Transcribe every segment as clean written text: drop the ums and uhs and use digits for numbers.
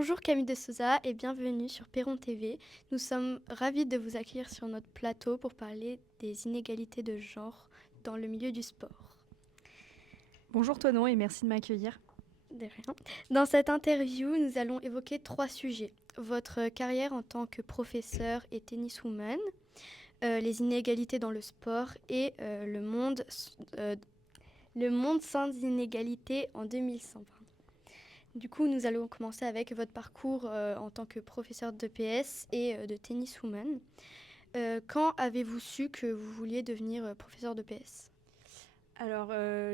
Bonjour Camille de Souza et bienvenue sur Perron TV. Nous sommes ravis de vous accueillir sur notre plateau pour parler des inégalités de genre dans le milieu du sport. Bonjour Tonon et merci de m'accueillir. De rien. Dans cette interview, nous allons évoquer 3 sujets. Votre carrière en tant que professeur et tenniswoman, les inégalités dans le sport et le monde sans inégalités en 2100. Du coup, nous allons commencer avec votre parcours en tant que professeur de PS et de tenniswoman. Quand avez-vous su que vous vouliez devenir professeur de PS ? Alors,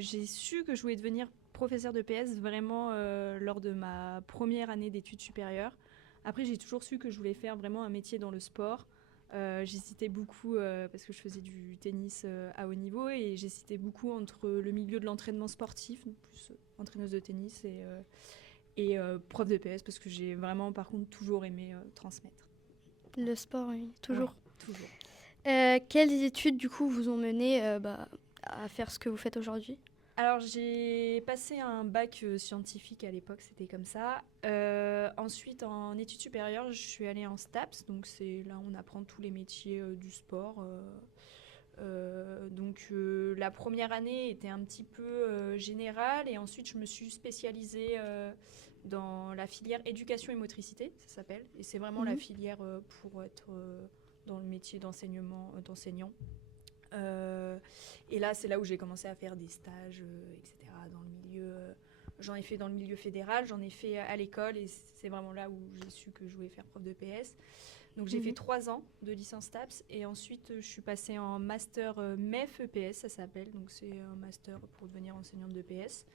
j'ai su que je voulais devenir professeur de PS vraiment lors de ma première année d'études supérieures. Après, j'ai toujours su que je voulais faire vraiment un métier dans le sport. J'hésitais beaucoup parce que je faisais du tennis à haut niveau et j'hésitais beaucoup entre le milieu de l'entraînement sportif, plus entraîneuse de tennis et prof de PS parce que j'ai vraiment par contre toujours aimé transmettre. Le sport, oui, toujours. Ouais, toujours. Quelles études, du coup, vous ont mené à faire ce que vous faites aujourd'hui ? Alors j'ai passé un bac scientifique à l'époque, c'était comme ça. Ensuite en études supérieures, je suis allée en STAPS, donc c'est là où on apprend tous les métiers du sport. La première année était un petit peu générale et ensuite je me suis spécialisée dans la filière éducation et motricité, ça s'appelle. Et c'est vraiment la filière pour être dans le métier d'enseignant. Et là, c'est là où j'ai commencé à faire des stages, etc. Dans le milieu, j'en ai fait dans le milieu fédéral, j'en ai fait à l'école et c'est vraiment là où j'ai su que je voulais faire prof de PS. Donc j'ai fait 3 ans de licence TAPS et ensuite je suis passée en master MEF EPS, ça s'appelle. Donc c'est un master pour devenir enseignante de PS.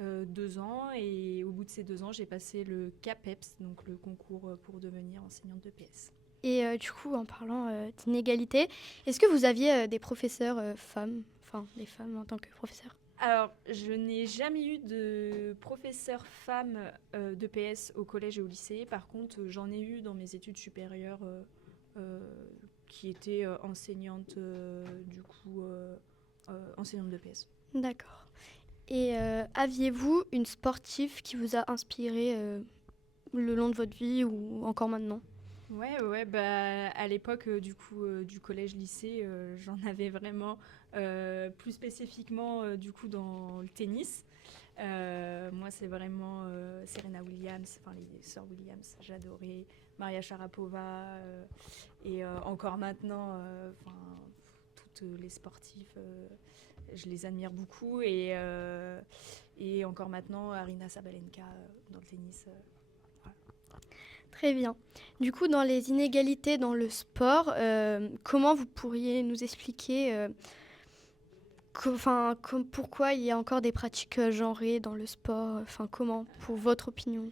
2 ans et au bout de ces 2 ans, j'ai passé le CAPEPS, donc le concours pour devenir enseignante de PS. Et du coup, en parlant d'inégalité, est-ce que vous aviez des professeurs femmes, enfin des femmes en tant que professeurs ? Alors, je n'ai jamais eu de professeur femme de PS au collège et au lycée. Par contre, j'en ai eu dans mes études supérieures qui étaient enseignantes, enseignantes de PS. D'accord. Et aviez-vous une sportive qui vous a inspiré le long de votre vie ou encore maintenant ? Ouais, bah, à l'époque du collège-lycée, j'en avais vraiment plus spécifiquement dans le tennis. Moi, c'est vraiment Serena Williams, enfin les sœurs Williams, j'adorais Maria Sharapova et encore maintenant, toutes les sportifs, je les admire beaucoup et encore maintenant Aryna Sabalenka dans le tennis. Voilà. Très bien. Du coup, dans les inégalités dans le sport, comment vous pourriez nous expliquer pourquoi il y a encore des pratiques genrées dans le sport ? Enfin, comment, pour votre opinion ?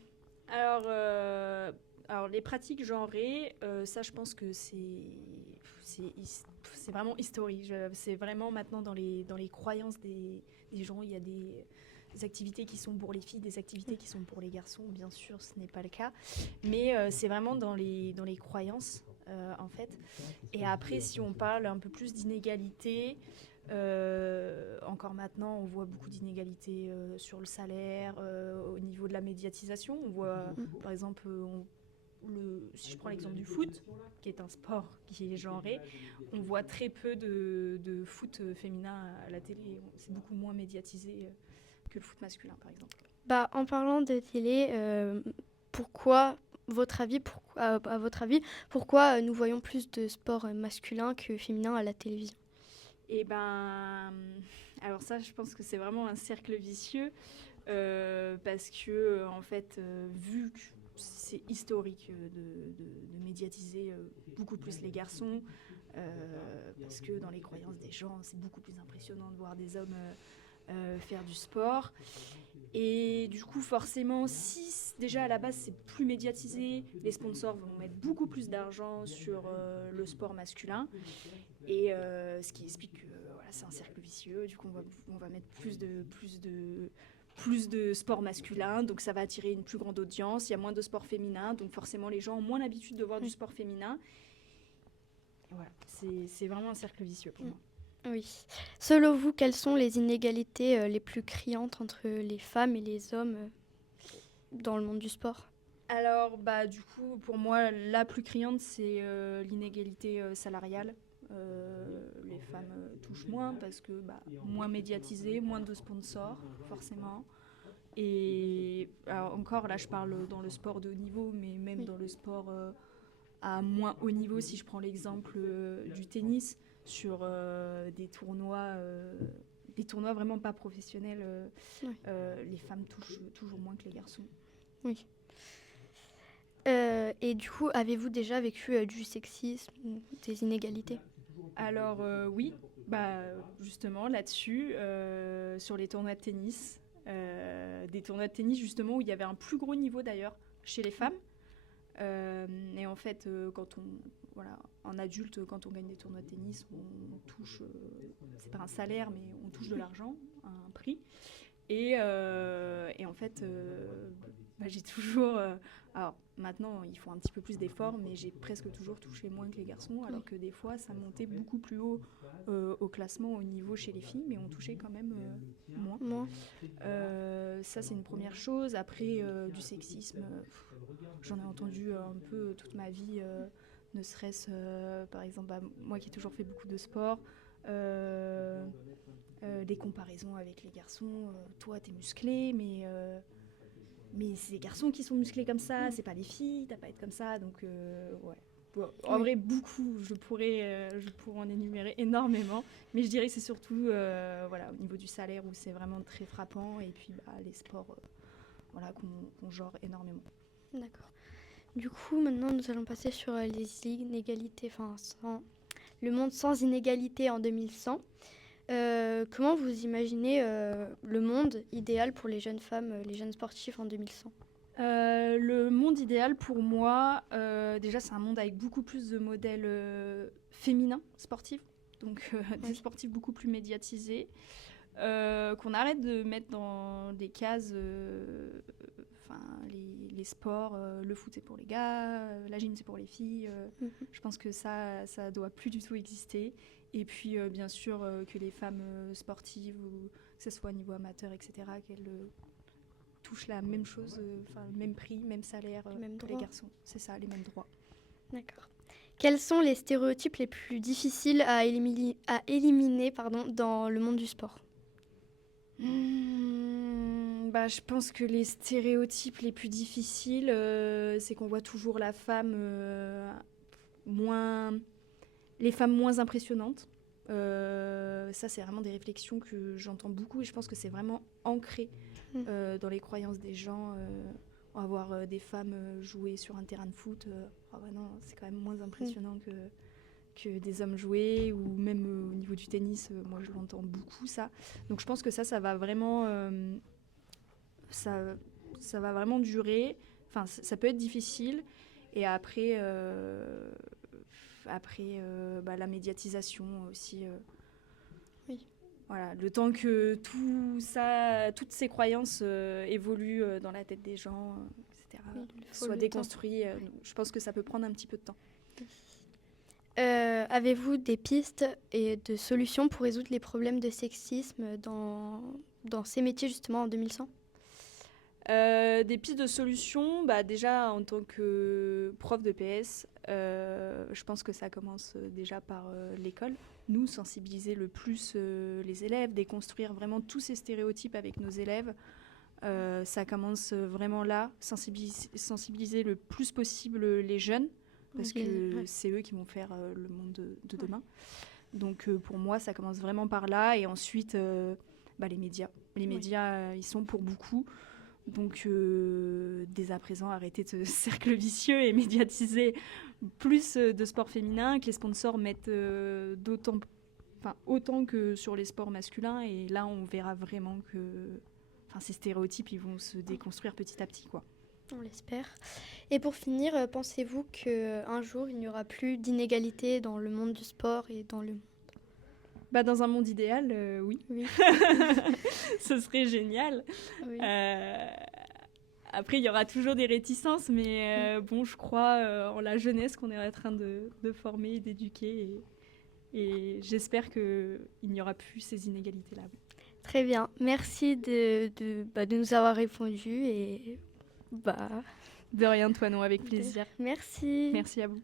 Alors les pratiques genrées, ça je pense que c'est vraiment historique. C'est vraiment maintenant dans les croyances des gens. Il y a des activités qui sont pour les filles, des activités qui sont pour les garçons. Bien sûr, ce n'est pas le cas. Mais c'est vraiment dans les croyances, en fait. Et après, si on parle un peu plus d'inégalités, encore maintenant, on voit beaucoup d'inégalités sur le salaire, au niveau de la médiatisation. On voit, par exemple, si je prends l'exemple du foot, qui est un sport qui est genré, on voit très peu de foot féminin à la télé. C'est beaucoup moins médiatisé que le foot masculin, par exemple. En parlant de télé, à votre avis, pourquoi nous voyons plus de sports masculins que féminins à la télévision ? Et alors ça, je pense que c'est vraiment un cercle vicieux parce que, en fait, vu que c'est historique de médiatiser beaucoup plus les garçons, parce que dans les croyances des gens, c'est beaucoup plus impressionnant de voir des hommes faire du sport. Et du coup, forcément, si déjà à la base c'est plus médiatisé, les sponsors vont mettre beaucoup plus d'argent sur le sport masculin. Et ce qui explique que voilà, c'est un cercle vicieux. Du coup, on va mettre plus de sport masculin, donc ça va attirer une plus grande audience. Il y a moins de sport féminin, donc forcément les gens ont moins l'habitude de voir du sport féminin. Et voilà, c'est vraiment un cercle vicieux pour moi. Oui. Selon vous, quelles sont les inégalités les plus criantes entre les femmes et les hommes dans le monde du sport ? Alors, du coup, pour moi, la plus criante, c'est l'inégalité salariale. Les femmes touchent moins parce que moins médiatisées, moins de sponsors, forcément. Et alors encore, là, je parle dans le sport de haut niveau, mais même Oui. dans le sport à moins haut niveau, si je prends l'exemple du tennis, sur des tournois vraiment pas professionnels, Oui. les femmes touchent toujours moins que les garçons. Oui. Et du coup, avez-vous déjà vécu du sexisme ou des inégalités? Alors oui, justement là-dessus, sur les tournois de tennis, des tournois de tennis justement où il y avait un plus gros niveau d'ailleurs chez les femmes. Et en fait, en adulte, quand on gagne des tournois de tennis, on touche, c'est pas un salaire, mais on touche de l'argent, un prix. Et en fait, j'ai toujours. Alors maintenant, ils font un petit peu plus d'efforts, mais j'ai presque toujours touché moins que les garçons, alors que des fois, ça montait beaucoup plus haut au classement, au niveau chez les filles, mais on touchait quand même moins. Moi. Ça, c'est une première chose. Après, du sexisme, j'en ai entendu un peu toute ma vie, ne serait-ce, par exemple, moi qui ai toujours fait beaucoup de sport. Des comparaisons avec les garçons. Toi, t'es musclé, mais c'est les garçons qui sont musclés comme ça, c'est pas les filles, t'as pas à être comme ça. Donc, ouais. Bon, en vrai, beaucoup, je pourrais en énumérer énormément, mais je dirais que c'est surtout au niveau du salaire où c'est vraiment très frappant, et puis les sports qu'on genre énormément. D'accord. Du coup, maintenant, nous allons passer sur les inégalités, le monde sans inégalité en 2100. Comment vous imaginez le monde idéal pour les jeunes femmes, les jeunes sportifs en 2100? Le monde idéal pour moi, déjà c'est un monde avec beaucoup plus de modèles féminins sportifs, donc des sportifs beaucoup plus médiatisés, qu'on arrête de mettre dans des cases, les sports, le foot c'est pour les gars, la gym c'est pour les filles. Je pense que ça doit plus du tout exister. Et puis bien sûr que les femmes sportives, ou que ce soit au niveau amateur, etc., qu'elles touchent la même chose, le même prix, même salaire que les garçons. C'est ça, les mêmes droits. D'accord. Quels sont les stéréotypes les plus difficiles à éliminer dans le monde du sport? Je pense que les stéréotypes les plus difficiles, c'est qu'on voit toujours la femme les femmes moins impressionnantes. Ça, c'est vraiment des réflexions que j'entends beaucoup, et je pense que c'est vraiment ancré dans les croyances des gens. On va voir des femmes jouer sur un terrain de foot. Non, c'est quand même moins impressionnant que des hommes jouer, ou même au niveau du tennis, moi je l'entends beaucoup ça. Donc je pense que ça va vraiment ça va vraiment durer. Enfin, ça peut être difficile. Et après la médiatisation aussi. Oui. Voilà, le temps que toutes ces croyances évoluent dans la tête des gens, etc., soient déconstruits, je pense que ça peut prendre un petit peu de temps. Avez-vous des pistes et de solutions pour résoudre les problèmes de sexisme dans ces métiers justement en 2100? Des pistes de solutions, déjà en tant que prof de PS, je pense que ça commence déjà par l'école. Nous, sensibiliser le plus les élèves, déconstruire vraiment tous ces stéréotypes avec nos élèves. Ça commence vraiment là, sensibiliser le plus possible les jeunes, parce que c'est eux qui vont faire le monde de demain. Donc pour moi, ça commence vraiment par là. Et ensuite, les médias. Les médias, ils sont pour beaucoup. Donc dès à présent, arrêter de cercle vicieux et médiatiser plus de sport féminin, que les sponsors mettent autant que sur les sports masculins. Et là, on verra vraiment que ces stéréotypes, ils vont se déconstruire petit à petit, quoi. On l'espère. Et pour finir, pensez-vous qu'un jour, il n'y aura plus d'inégalité dans le monde du sport et dans le monde? Dans un monde idéal, oui. Ce serait génial. Oui. Après, il y aura toujours des réticences, mais je crois en la jeunesse qu'on est en train de former et d'éduquer. Et j'espère qu'il n'y aura plus ces inégalités-là. Très bien. Merci de nous avoir répondu. Et De rien, toi non, avec plaisir. Merci. Merci à vous.